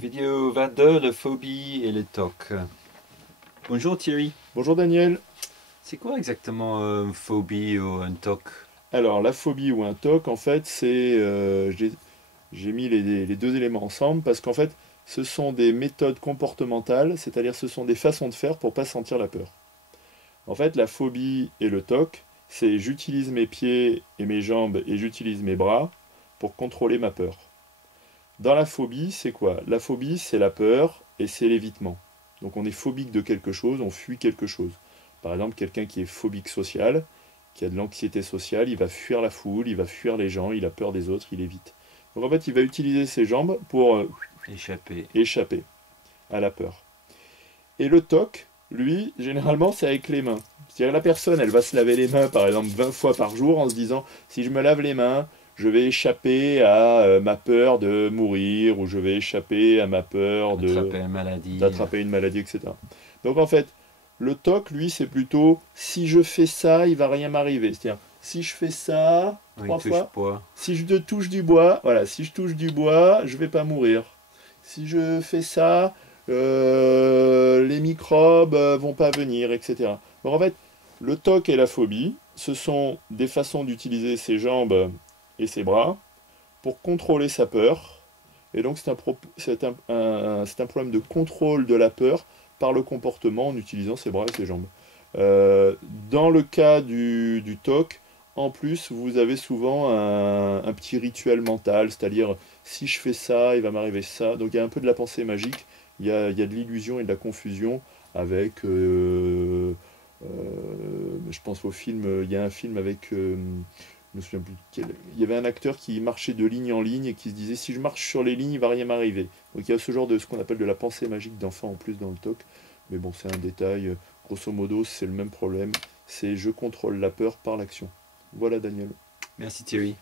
Vidéo 22, la phobie et le TOC. Bonjour Thierry. Bonjour Daniel. C'est quoi exactement une phobie ou un TOC? Alors la phobie ou un TOC, en fait, j'ai mis les deux éléments ensemble parce qu'en fait, ce sont des méthodes comportementales, c'est-à-dire ce sont des façons de faire pour pas sentir la peur. En fait, la phobie et le TOC, c'est j'utilise mes pieds et mes jambes et j'utilise mes bras pour contrôler ma peur. Dans la phobie, c'est quoi? La phobie, c'est la peur et c'est l'évitement. Donc on est phobique de quelque chose, on fuit quelque chose. Par exemple, quelqu'un qui est phobique social, qui a de l'anxiété sociale, il va fuir la foule, il va fuir les gens, il a peur des autres, il évite. Donc en fait, il va utiliser ses jambes pour Échapper. échapper à la peur. Et le TOC, lui, généralement, c'est avec les mains. C'est-à-dire la personne, elle va se laver les mains, par exemple, 20 fois par jour en se disant, si je me lave les mains, je vais échapper à ma peur de mourir, ou je vais échapper à ma peur Attraper une maladie. d'attraper une maladie, etc. Donc en fait, le TOC, lui, c'est plutôt, si je fais ça, il va rien m'arriver. C'est-à-dire, si je fais ça, Oui, trois touche fois, poids. si je touche du bois, voilà, si je touche du bois, je vais pas mourir. Si je fais ça, les microbes vont pas venir, etc. Donc en fait, le TOC et la phobie, ce sont des façons d'utiliser ses jambes et ses bras pour contrôler sa peur. Et donc c'est un problème de contrôle de la peur par le comportement en utilisant ses bras et ses jambes. Euh, Dans le cas du TOC, en plus, vous avez souvent un petit rituel mental, c'est-à-dire si je fais ça, il va m'arriver ça. Donc il y a un peu de la pensée magique, il y a de l'illusion et de la confusion avec, je pense au film, il y a un film avec, je me souviens plus il y avait un acteur qui marchait de ligne en ligne et qui se disait si je marche sur les lignes, il va rien m'arriver. Donc il y a ce genre de ce qu'on appelle de la pensée magique d'enfant en plus dans le TOC. Mais bon, c'est un détail. Grosso modo, c'est le même problème. C'est je contrôle la peur par l'action. Voilà Daniel. Merci Thierry.